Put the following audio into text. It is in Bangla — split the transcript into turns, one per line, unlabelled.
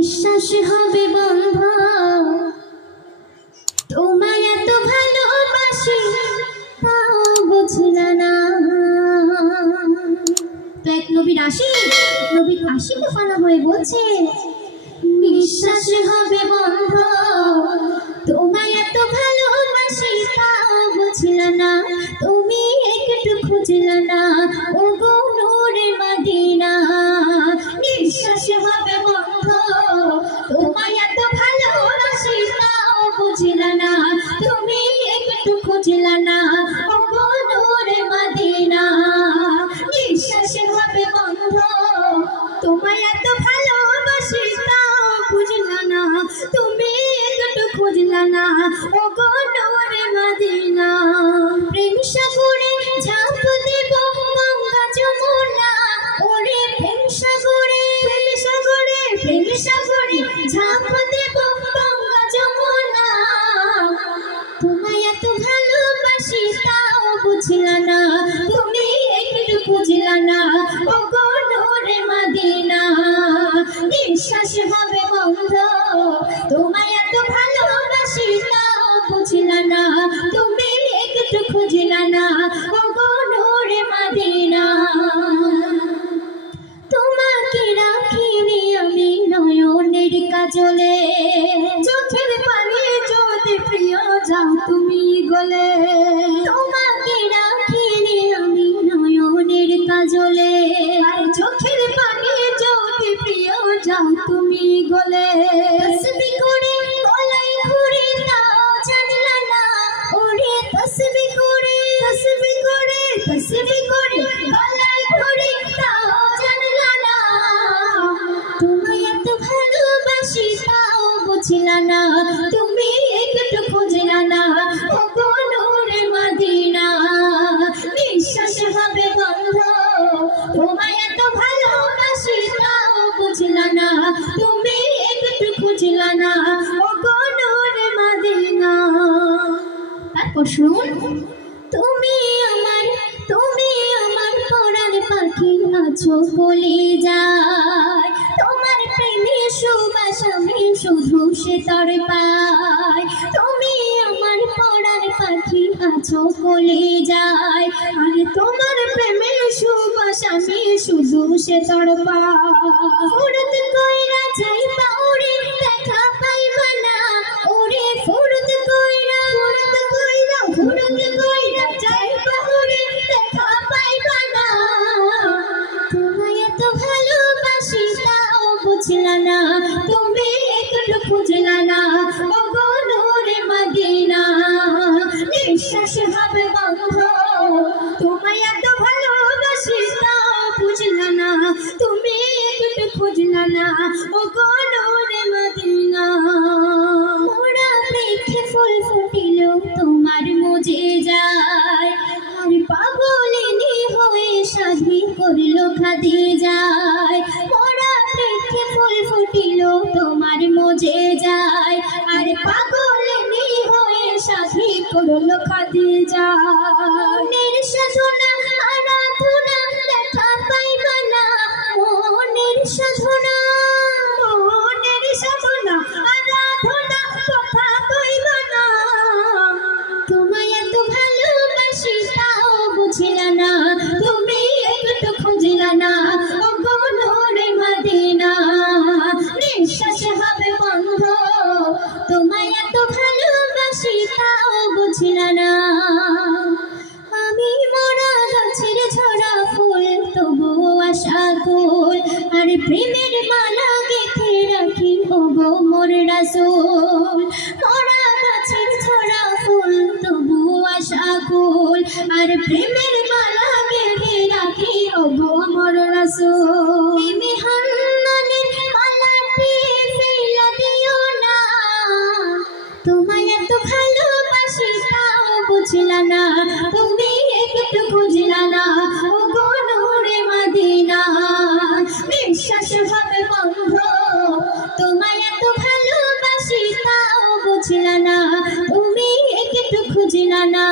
নিঃশ্বাস হবে বন্ধ। তোমায় এত ভালোবাসি, তাও বুঝলা না। তো এক নবীর আশিক নবীর আশিকে ফানা হয়ে বলছে, নিঃশ্বাস হবে বন্ধ। খুঁজলা না ও মদিনা। প্রেম সাগরে ঝাঁপ দেব গঙ্গা যমুনা। ওরে প্রেম সাগরে প্রেম সাগরে প্রেম সাগরে ঝাঁপ দেব গঙ্গা যমুনা। তোমায় এত ভালোবাসি তাও বুঝলা না। তুমি একটু বুঝলা না। ও গলে। তোমাকে রাখিনি আমি নয়নের কাজলে। চোখের পানি জ্যোতি প্রিয় যাও তুমি গলে। না, তুমি একটু খুঁজলা ও গো নূরে মদিনা। তারপর তুমি আমার তুমি আমার পাখি, আছো বলে যায়। তোমার প্রেমে সুবাস আমি শুধু সে তর পাই তুমি আমার পরার পাখি, আছো বলে যায়। আর তোমার প্রেমে সুবাস আমি শুধু সে তড়পা। উড়ত কইরা যাই তুমি একটু খুঁজলা না। ও গো মদিনা। মোরা দেখে ফুল ফুটিল, তোমার মজে যায়। আর পাগলিনী হয়ে সাধি করল খাদি যায়। মোরা দেখে ফুল ফুটিল, তোমার মজে যায়। আর পাগলিনী হয়ে সাধি করল খাদি যায়। আর প্রেমের মালা গেঁথে রাখি ও মোর রাসূল। মোরা গাছের ঝরা ফুল, তবু আশা কুল। আর প্রেমের মালা গেঁথে রাখি ও মোর রাসূল। তোমায় বুঝলা তুমি একটু খুঁজলা না। না